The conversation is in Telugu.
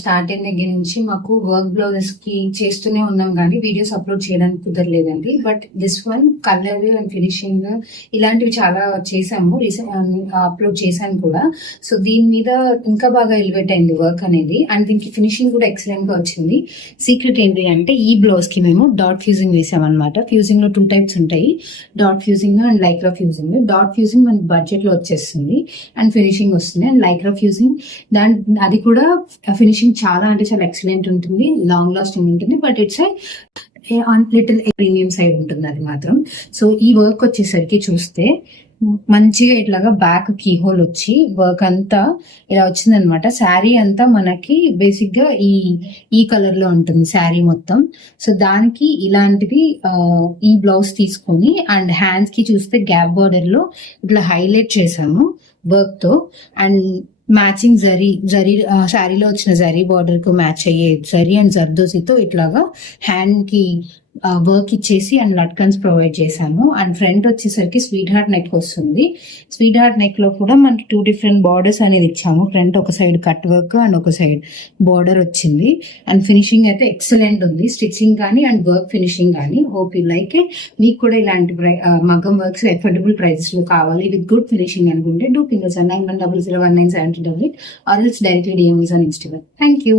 స్టార్ట్ అయిన దగ్గర నుంచి మాకు వర్క్ బ్లౌజెస్ కి చేస్తూనే ఉన్నాం కానీ వీడియోస్ అప్లోడ్ చేయడానికి కుదరలేదండి. But this one colour and finishing ఇలాంటివి చాలా చేసాము, అప్లోడ్ చేశాను కూడా. సో దీని మీద ఇంకా బాగా ఎలివేట్ అయింది వర్క్ అనేది, అండ్ దీనికి ఫినిషింగ్ కూడా ఎక్సలెంట్ గా వచ్చింది. సీక్రెట్ ఏంటి అంటే ఈ బ్లౌజ్ కి మేము డాట్ ఫ్యూజింగ్ వేసామన్నమాట. ఫ్యూజింగ్ లో 2 టైప్స్ ఉంటాయి, dot fusing and Lycra fusing. Dot fusing మనకి బడ్జెట్ లో వచ్చేస్తుంది అండ్ ఫినిషింగ్ వస్తుంది. అండ్ లైక్రా ఫ్యూజింగ్ అది కూడా ఫినిషింగ్ చాలా అంటే చాలా ఎక్సలెంట్ ఉంటుంది, లాంగ్ లాస్టింగ్ ఉంటుంది. But it's little premium side ఉంటుంది అది మాత్రం. సో ఈ వర్క్ వచ్చేసరికి చూస్తే మంచిగా ఇట్లాగా బ్యాక్ కీ హోల్ వచ్చి వర్క్ అంతా ఇలా వచ్చింది అనమాట. శారీ అంతా మనకి బేసిక్ గా ఈ కలర్ లో ఉంటుంది శారీ మొత్తం. సో దానికి ఇలాంటిది ఈ బ్లౌజ్ తీసుకొని అండ్ హ్యాండ్స్ కి చూస్తే గ్యాప్ బార్డర్ లో ఇట్లా హైలైట్ చేసాము వర్క్ తో. అండ్ మ్యాచింగ్ జరీ శారీలో వచ్చిన జరీ బార్డర్ కు మ్యాచ్ అయ్యే జరీ అండ్ జర్దోసితో ఇట్లాగా హ్యాండ్ కి వర్క్ ఇచ్చేసి అండ్ లట్కన్స్ ప్రొవైడ్ చేశాము. అండ్ ఫ్రంట్ వచ్చేసరికి స్వీట్ హార్ట్ నెక్ వస్తుంది. స్వీట్ హార్ట్ నెక్ లో కూడా మనకి 2 డిఫరెంట్ బార్డర్స్ అనేది ఇచ్చాము. ఫ్రంట్ ఒక సైడ్ కట్ వర్క్ అండ్ ఒక సైడ్ బార్డర్ వచ్చింది. అండ్ ఫినిషింగ్ అయితే ఎక్సలెంట్ ఉంది, స్టిచ్చింగ్ కానీ అండ్ వర్క్ ఫినిషింగ్ కానీ. Hope you like it. మీకు కూడా ఇలాంటి మగ్గం వర్క్స్ ఎఫోర్డబుల్ ప్రైసెస్ లో కావాలి విత్ గుడ్ ఫినిషింగ్ అనుకుంటే 2 fingers 9100197088 or else directly DM us on Instagram. Thank you.